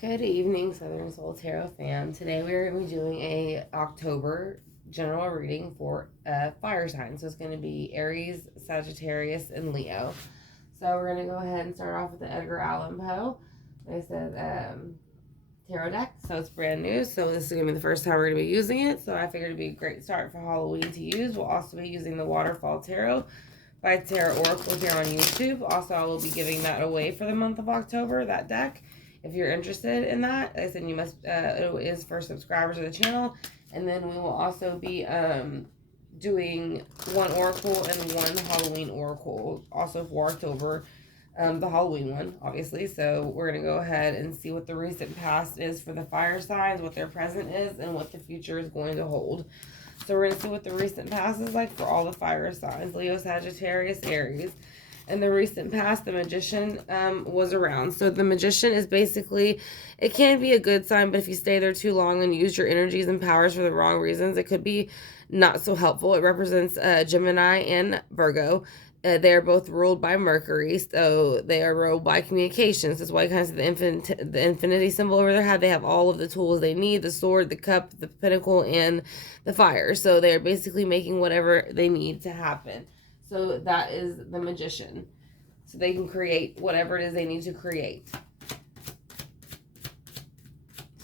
Good evening, Southern Soul Tarot fam. Today we're going to be doing a October general reading for fire signs. So it's going to be Aries, Sagittarius, and Leo. So we're going to go ahead and start off with the Edgar Allan Poe. Like I said, tarot deck. So it's brand new. So this is going to be the first time we're going to be using it. So I figured it'd be a great start for Halloween to use. We'll also be using the Waterfall Tarot by Tarot Oracle here on YouTube. Also, I will be giving that away for the month of October, that deck. If you're interested in that, like I said, you must, it is for subscribers of the channel. And then we will also be doing one Oracle and one Halloween Oracle, also for October, the Halloween one, obviously. So we're going to go ahead and see what the recent past is for the fire signs, what their present is, and what the future is going to hold. So we're going to see what the recent past is like for all the fire signs, Leo, Sagittarius, Aries. In the recent past, the Magician was around. So the Magician is basically, it can be a good sign, but if you stay there too long and use your energies and powers for the wrong reasons, it could be not so helpful. It represents Gemini and Virgo. They are both ruled by Mercury, so they are ruled by communications. That's why you kind of see the infinity symbol over their head. They have all of the tools they need, the sword, the cup, the pentacle, and the fire. So they are basically making whatever they need to happen. So that is the Magician. So they can create whatever it is they need to create.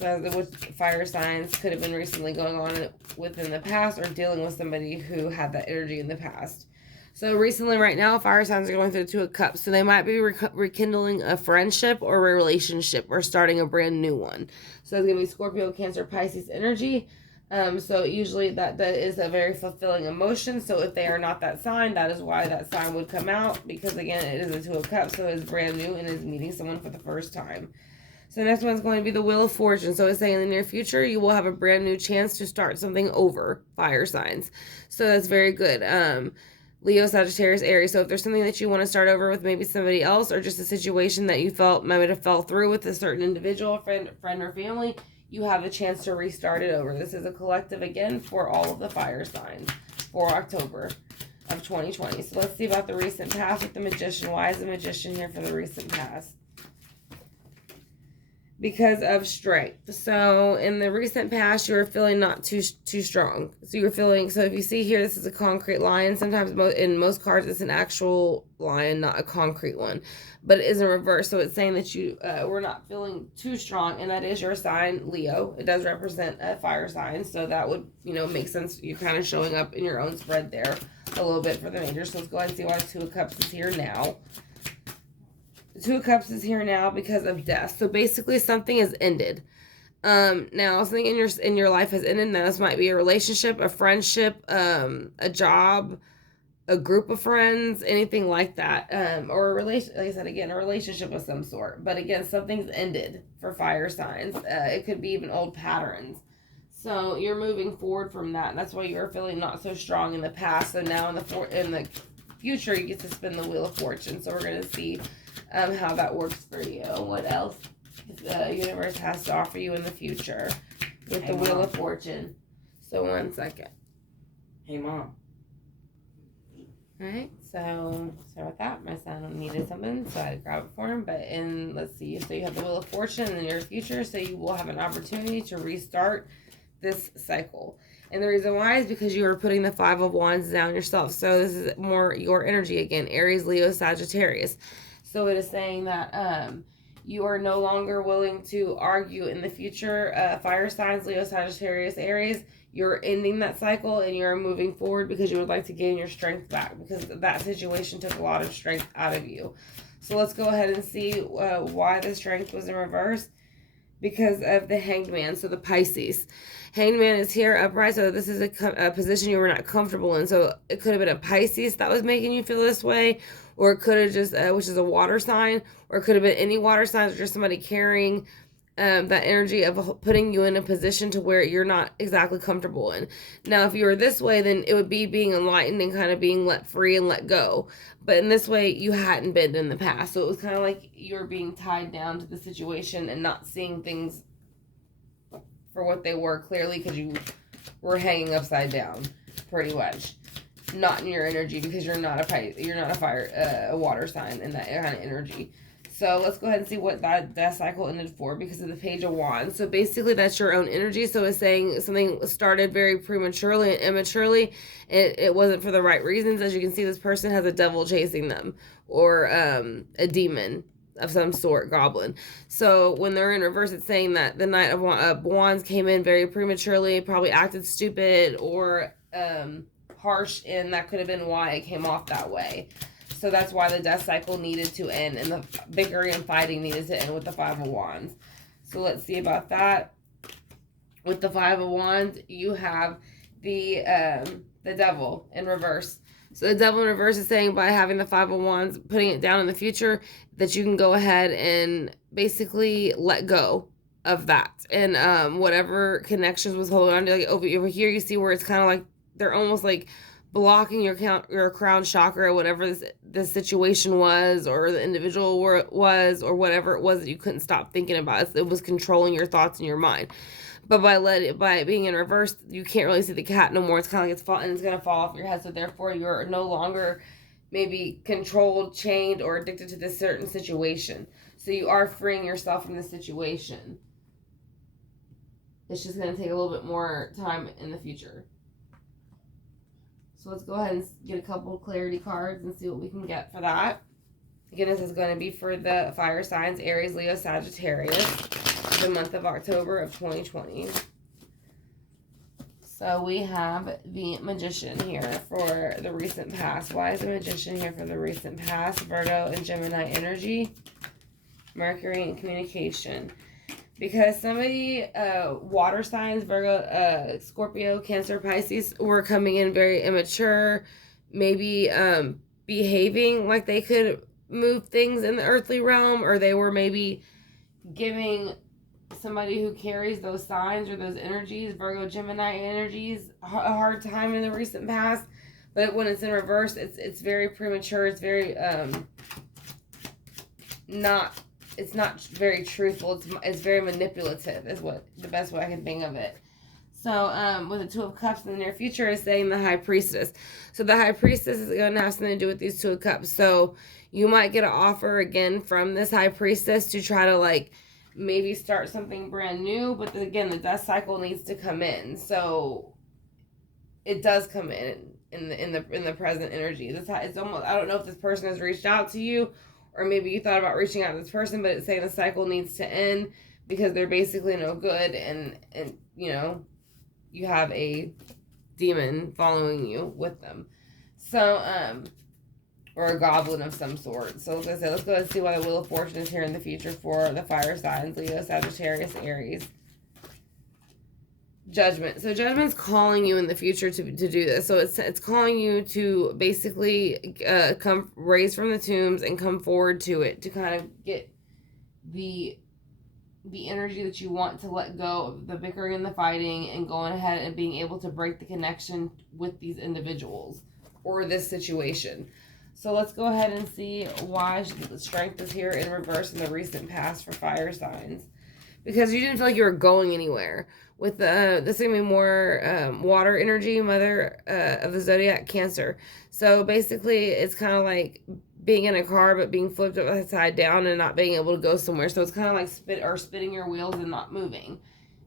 So with fire signs could have been recently going on within the past or dealing with somebody who had that energy in the past. So recently right now, fire signs are going through the Two of Cups. So they might be rekindling a friendship or a relationship or starting a brand new one. So it's going to be Scorpio, Cancer, Pisces energy. So usually that is a very fulfilling emotion. So if they are not that sign, that is why that sign would come out. Because again, it is a Two of Cups. So it's brand new and is meeting someone for the first time. So the next one's going to be the Wheel of Fortune. So it's saying in the near future, you will have a brand new chance to start something over, fire signs. So that's very good. Leo, Sagittarius, Aries. So if there's something that you want to start over with maybe somebody else or just a situation that you felt might have fell through with a certain individual, friend or family, you have a chance to restart it over. This is a collective again for all of the fire signs for October of 2020. So let's see about the recent past with the Magician. Why is the Magician here for the recent past? Because of strength. So in the recent past, you were feeling not too strong. So you're feeling, so if you see here, this is a concrete lion. Sometimes in most cards, it's an actual lion, not a concrete one. But it is in reverse. So it's saying that you were not feeling too strong. And that is your sign, Leo. It does represent a fire sign. So that would, make sense. You're kind of showing up in your own spread there a little bit for the major. So let's go ahead and see why Two of Cups is here now. The Two of Cups is here now because of death. So basically something has ended. Now something in your life has ended. Now this might be a relationship, a friendship, a job, a group of friends, anything like that. Or a relation, like I said, again, a relationship of some sort. But again, something's ended for fire signs. It could be even old patterns. So you're moving forward from that. And that's why you're feeling not so strong in the past. So now in the future, you get to spin the Wheel of Fortune. So we're going to see how that works for you. What else the universe has to offer you in the future with the Wheel of Fortune. So 1 second. Hey, Mom. Alright, so start with that. My son needed something, so I had to grab it for him. But let's see. So you have the Wheel of Fortune in the near future, so you will have an opportunity to restart this cycle. And the reason why is because you are putting the Five of Wands down yourself. So this is more your energy again. Aries, Leo, Sagittarius. So it is saying that you are no longer willing to argue in the future. Fire signs, Leo, Sagittarius, Aries, you're ending that cycle and you're moving forward because you would like to gain your strength back because that situation took a lot of strength out of you. So let's go ahead and see why the strength was in reverse. Because of the Hanged Man, so the Pisces. Hanged Man is here upright, so this is a position you were not comfortable in. So it could have been a Pisces that was making you feel this way, or it could have just, which is a water sign, or it could have been any water signs, or just somebody carrying that energy of putting you in a position to where you're not exactly comfortable in. Now, if you were this way, then it would be being enlightened and kind of being let free and let go. But in this way, you hadn't been in the past. So it was kind of like you were being tied down to the situation and not seeing things for what they were clearly because you were hanging upside down, pretty much. Not in your energy because you're not a fire, a water sign in that kind of energy. So let's go ahead and see what that death cycle ended for because of the Page of Wands. So basically that's your own energy. So it's saying something started very prematurely and immaturely. It wasn't for the right reasons. As you can see, this person has a devil chasing them, or a demon of some sort, goblin. So when they're in reverse, it's saying that the Knight of Wands came in very prematurely, probably acted stupid or harsh, and that could have been why it came off that way. So that's why the death cycle needed to end, and the bickering and fighting needed to end with the Five of Wands. So let's see about that. With the Five of Wands, you have the Devil in reverse. So the Devil in reverse is saying by having the Five of Wands, putting it down in the future, that you can go ahead and basically let go of that. And whatever connections was holding on to, like over here, you see where it's kind of like they're almost like blocking your crown chakra, whatever this situation was, or the individual was, or whatever it was that you couldn't stop thinking about. It was controlling your thoughts and your mind. But by being in reverse, you can't really see the cat no more. It's kind of like it's going to fall off your head. So therefore, you're no longer maybe controlled, chained, or addicted to this certain situation. So you are freeing yourself from the situation. It's just going to take a little bit more time in the future. So let's go ahead and get a couple clarity cards and see what we can get for that. Again, this is going to be for the fire signs, Aries, Leo, Sagittarius, the month of October of 2020. So we have the Magician here for the recent past. Why is the Magician here for the recent past? Virgo and Gemini energy, Mercury and communication. Because somebody, water signs, Virgo, Scorpio, Cancer, Pisces, were coming in very immature, maybe behaving like they could move things in the earthly realm, or they were maybe giving somebody who carries those signs or those energies, Virgo, Gemini energies, a hard time in the recent past. But when it's in reverse, it's very premature. It's very it's not very truthful. It's very manipulative is what the best way I can think of it. So with the Two of Cups in the near future is saying the High Priestess. So the High Priestess is going to have something to do with these Two of Cups. So you might get an offer again from this High Priestess to try to like maybe start something brand new. But again, the death cycle needs to come in. So it does come in the present energy. It's almost, I don't know if this person has reached out to you, or maybe you thought about reaching out to this person, but it's saying the cycle needs to end because they're basically no good, and you know, you have a demon following you with them. So, or a goblin of some sort. So let's go ahead and see why the Wheel of Fortune is here in the future for the fire signs, Leo, Sagittarius, Aries. Judgment. So Judgment's calling you in the future to do this. So it's calling you to basically come raise from the tombs and come forward to it, to kind of get the energy that you want to let go of the bickering and the fighting, and going ahead and being able to break the connection with these individuals or this situation. So let's go ahead and see why the Strength is here in reverse in the recent past for fire signs. Because you didn't feel like you were going anywhere. With this is going to be more water energy, mother of the zodiac, Cancer. So basically, it's kind of like being in a car but being flipped upside down and not being able to go somewhere. So it's kind of like spinning your wheels and not moving,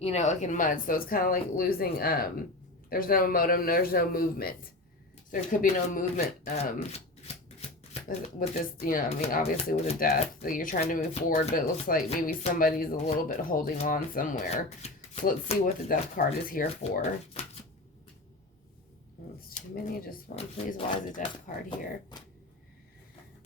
you know, like in mud. So it's kind of like losing. There's no momentum, there's no movement. So there could be no movement with this, you know, I mean, obviously with a death, so you're trying to move forward, but it looks like maybe somebody's a little bit holding on somewhere. So let's see what the death card is here for. It's too many, just one, please. Why is the death card here?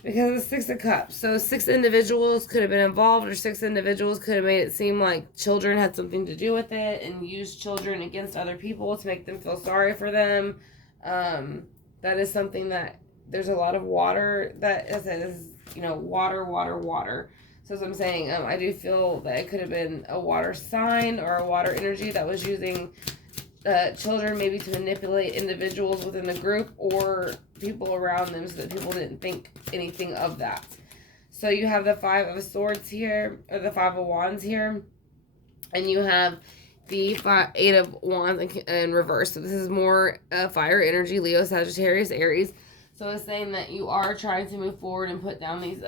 Because of the Six of Cups. So 6 individuals could have been involved, or 6 individuals could have made it seem like children had something to do with it and used children against other people to make them feel sorry for them. That is something that there's a lot of water that, as I said, is, you know, water. So as I'm saying, I do feel that it could have been a water sign or a water energy that was using children maybe to manipulate individuals within the group or people around them, so that people didn't think anything of that. So you have the Five of Swords here, or the Five of Wands here, and you have the Eight of Wands in reverse. So this is more fire energy, Leo, Sagittarius, Aries. So it's saying that you are trying to move forward and put down these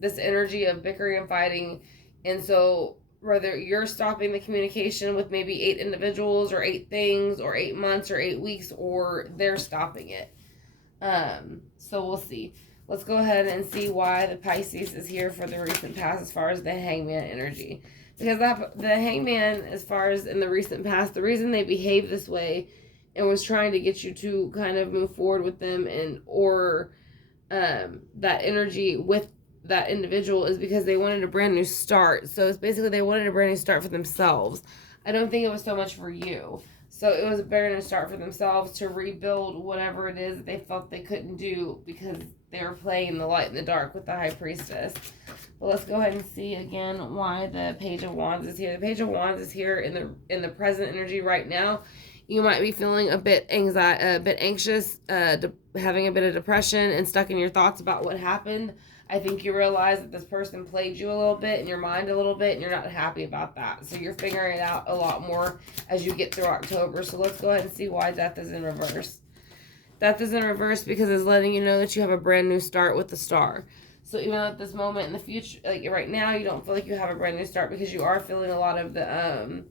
this energy of bickering and fighting. And so whether you're stopping the communication with maybe 8 individuals or 8 things or 8 months or 8 weeks, or they're stopping it. So we'll see. Let's go ahead and see why the Pisces is here for the recent past as far as the Hangman energy. Because the Hangman, as far as in the recent past, the reason they behaved this way and was trying to get you to kind of move forward with them and or that energy with that individual is because they wanted a brand new start. So it's basically they wanted a brand new start for themselves. I don't think it was so much for you. So it was a brand new start for themselves to rebuild whatever it is that they felt they couldn't do because they were playing the light and the dark with the High Priestess. But let's go ahead and see again why the Page of Wands is here. The Page of Wands is here in the present energy right now. You might be feeling a bit anxious, having a bit of depression and stuck in your thoughts about what happened. I think you realize that this person played you a little bit in your mind a little bit, and you're not happy about that. So you're figuring it out a lot more as you get through October. So let's go ahead and see why Death is in reverse. Death is in reverse because it's letting you know that you have a brand new start with the Star. So even at this moment in the future, like right now, you don't feel like you have a brand new start because you are feeling a lot of the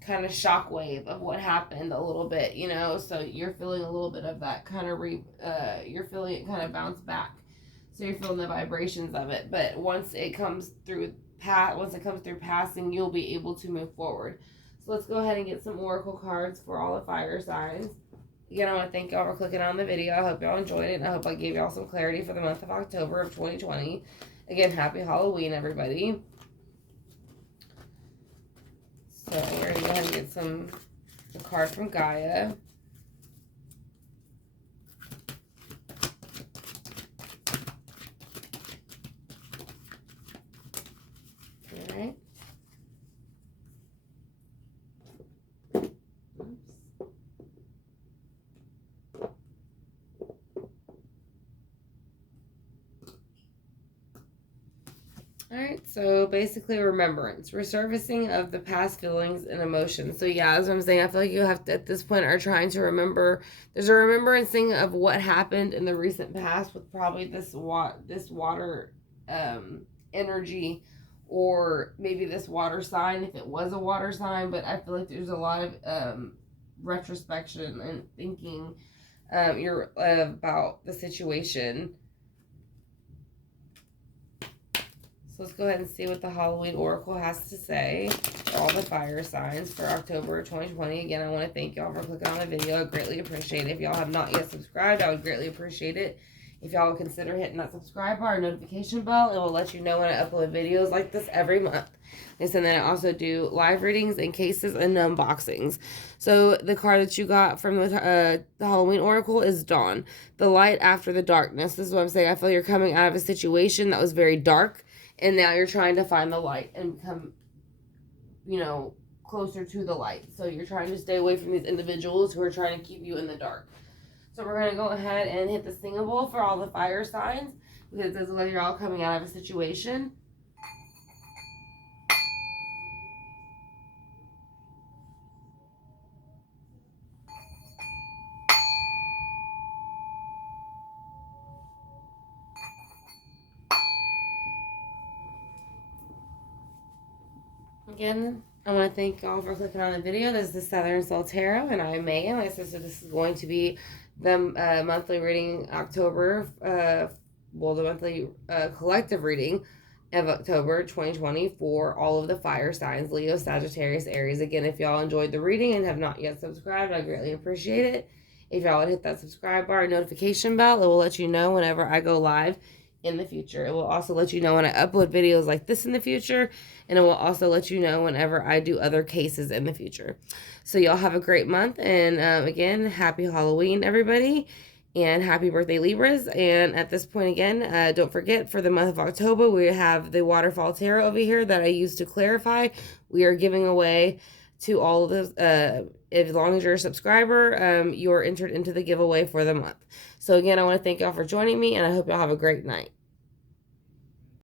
kind of shockwave of what happened a little bit, you know. So you're feeling a little bit of that kind of you're feeling it kind of bounce back. So you're feeling the vibrations of it. But once it comes through passing, you'll be able to move forward. So let's go ahead and get some oracle cards for all the fire signs. Again, I want to thank y'all for clicking on the video. I hope y'all enjoyed it, and I hope I gave y'all some clarity for the month of October of 2020. Again, happy Halloween, everybody. So we're going to go ahead and get a card from Gaia. Alright. Alright, so basically remembrance. Resurfacing of the past feelings and emotions. So yeah, as I'm saying, I feel like you have to, at this point, are trying to remember. There's a remembrancing of what happened in the recent past with probably this water energy, or maybe this water sign, if it was a water sign. But I feel like there's a lot of retrospection and thinking about the situation. So let's go ahead and see what the Halloween Oracle has to say for all the fire signs for October 2020. Again, I want to thank y'all for clicking on the video. I greatly appreciate it. If y'all have not yet subscribed, I would greatly appreciate it. If y'all would consider hitting that subscribe bar or notification bell, it will let you know when I upload videos like this every month. And then I also do live readings and cases and unboxings. So the card that you got from the Halloween Oracle is Dawn. The light after the darkness. This is what I'm saying. I feel you're coming out of a situation that was very dark, and now you're trying to find the light and become, you know, closer to the light. So you're trying to stay away from these individuals who are trying to keep you in the dark. So we're going to go ahead and hit the singable for all the fire signs, because it does look like you're all coming out of a situation. Again, I want to thank y'all for clicking on the video. This is the Southern Soul Tarot, and I'm May. And like I said, so this is going to be the monthly reading October, the monthly collective reading of October 2020 for all of the fire signs, Leo, Sagittarius, Aries. Again, if y'all enjoyed the reading and have not yet subscribed, I greatly appreciate it. If y'all would hit that subscribe bar and notification bell, it will let you know whenever I go live in the future. It will also let you know when I upload videos like this in the future, and it will also let you know whenever I do other cases in the future. So y'all have a great month, and again, happy Halloween, everybody, and happy birthday, Libras. And at this point, again, don't forget, for the month of October, we have the Waterfall Tarot over here that I use to clarify. We are giving away to all of those, as long as you're a subscriber, you're entered into the giveaway for the month. So again, I want to thank y'all for joining me, and I hope y'all have a great night.